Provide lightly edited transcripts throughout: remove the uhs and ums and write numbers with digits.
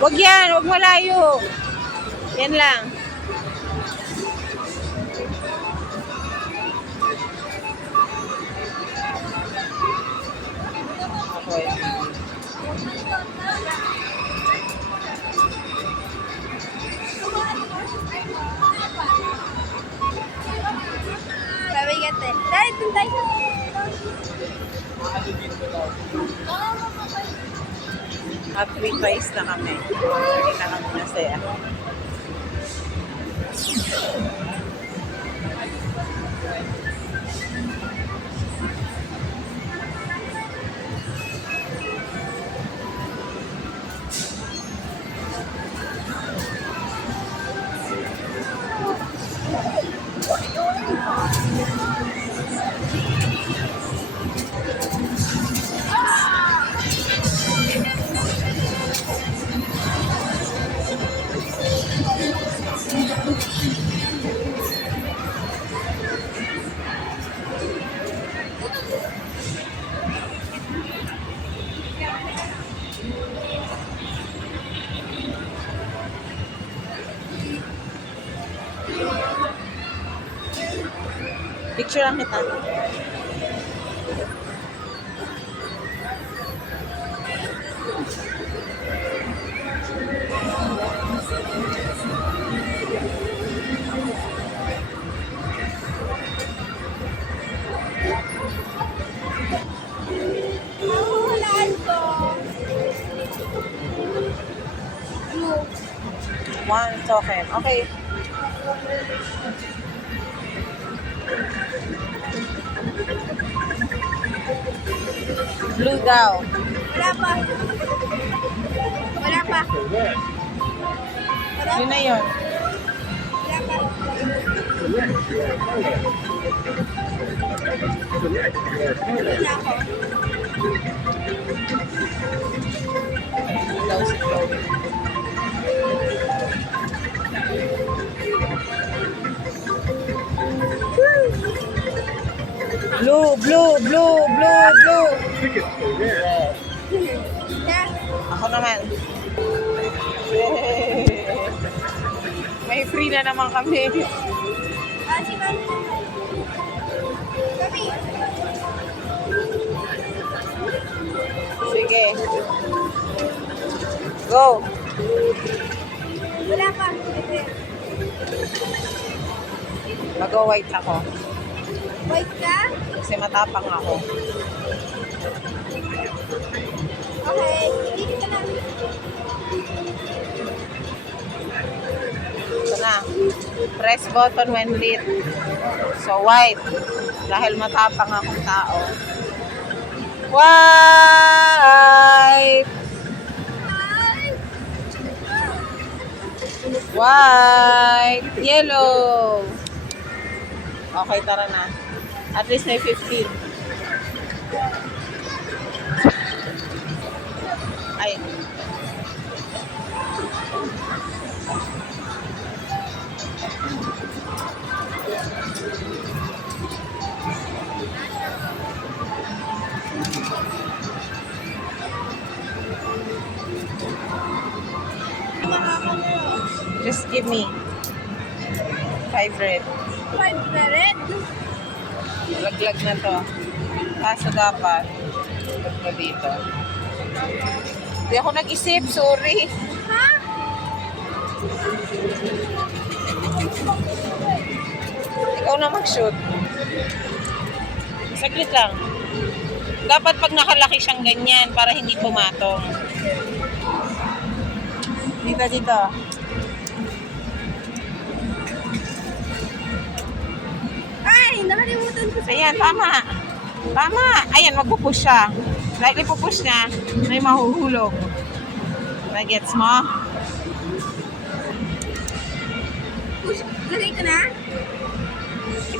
Wag yan, wag malayo. Yan lang. Okay. Pabigat eh. Dahil dun tayo. At 3 tries na kami. Hindi na kami nasaya. Picture lang kita. Mahuhulaan ko. Blue. One token. Okay. Blue daw. Wala pa. Wala pa. Wala Yun pa. na yun. Wala pa. Wala ako. Daw si Chloe. Blue, blue, blue, blue, blue. Na. Ako naman. Yay! May free na naman kami. Si Mami. Mami. Sige. Go. Wala pa. Mag-white ako. White ka? Kasi matapang ako. Okay. Dito ka na. Ito na. Press button when lit. So, white. Dahil matapang akong tao. White! White! Yellow! Okay, tara na. At least may 15. Ay. Just give me 5 red. 5 na red. Laglag na to. Kaso dapat laglag na dito. Hindi ako nag-isip, sorry. Ha? Ikaw na mag-shoot. Saglit lang. Dapat pag nakalaki siyang ganyan para hindi pumatong. Dito, dito. Ay, nakalimutan ko. Ayan, tama. Tama. Ayan, magpupush siya. Dahil ipupush niya, may mahuhulog. Nagets mo? Push. Lagay ko na?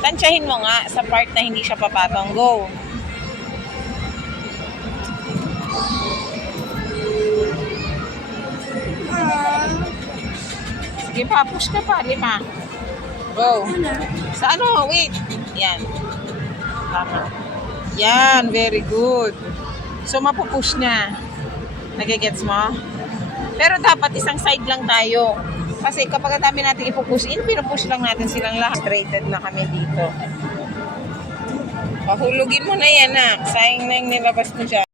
Tansyahin mo nga sa part na hindi siya papatong. Go. Sige pa, push ka pa. 5. Go. Sa ano? Wait. Yan. Tama. Yan, very good. So, mapupush na. Nagigets mo? Pero dapat isang side lang tayo. Kasi kapag ang dami natin ipupush in, pinupush lang natin silang lahat. Frustrated na kami dito. Pahulugin mo na yan, sayang na yung nilabas mo dyan.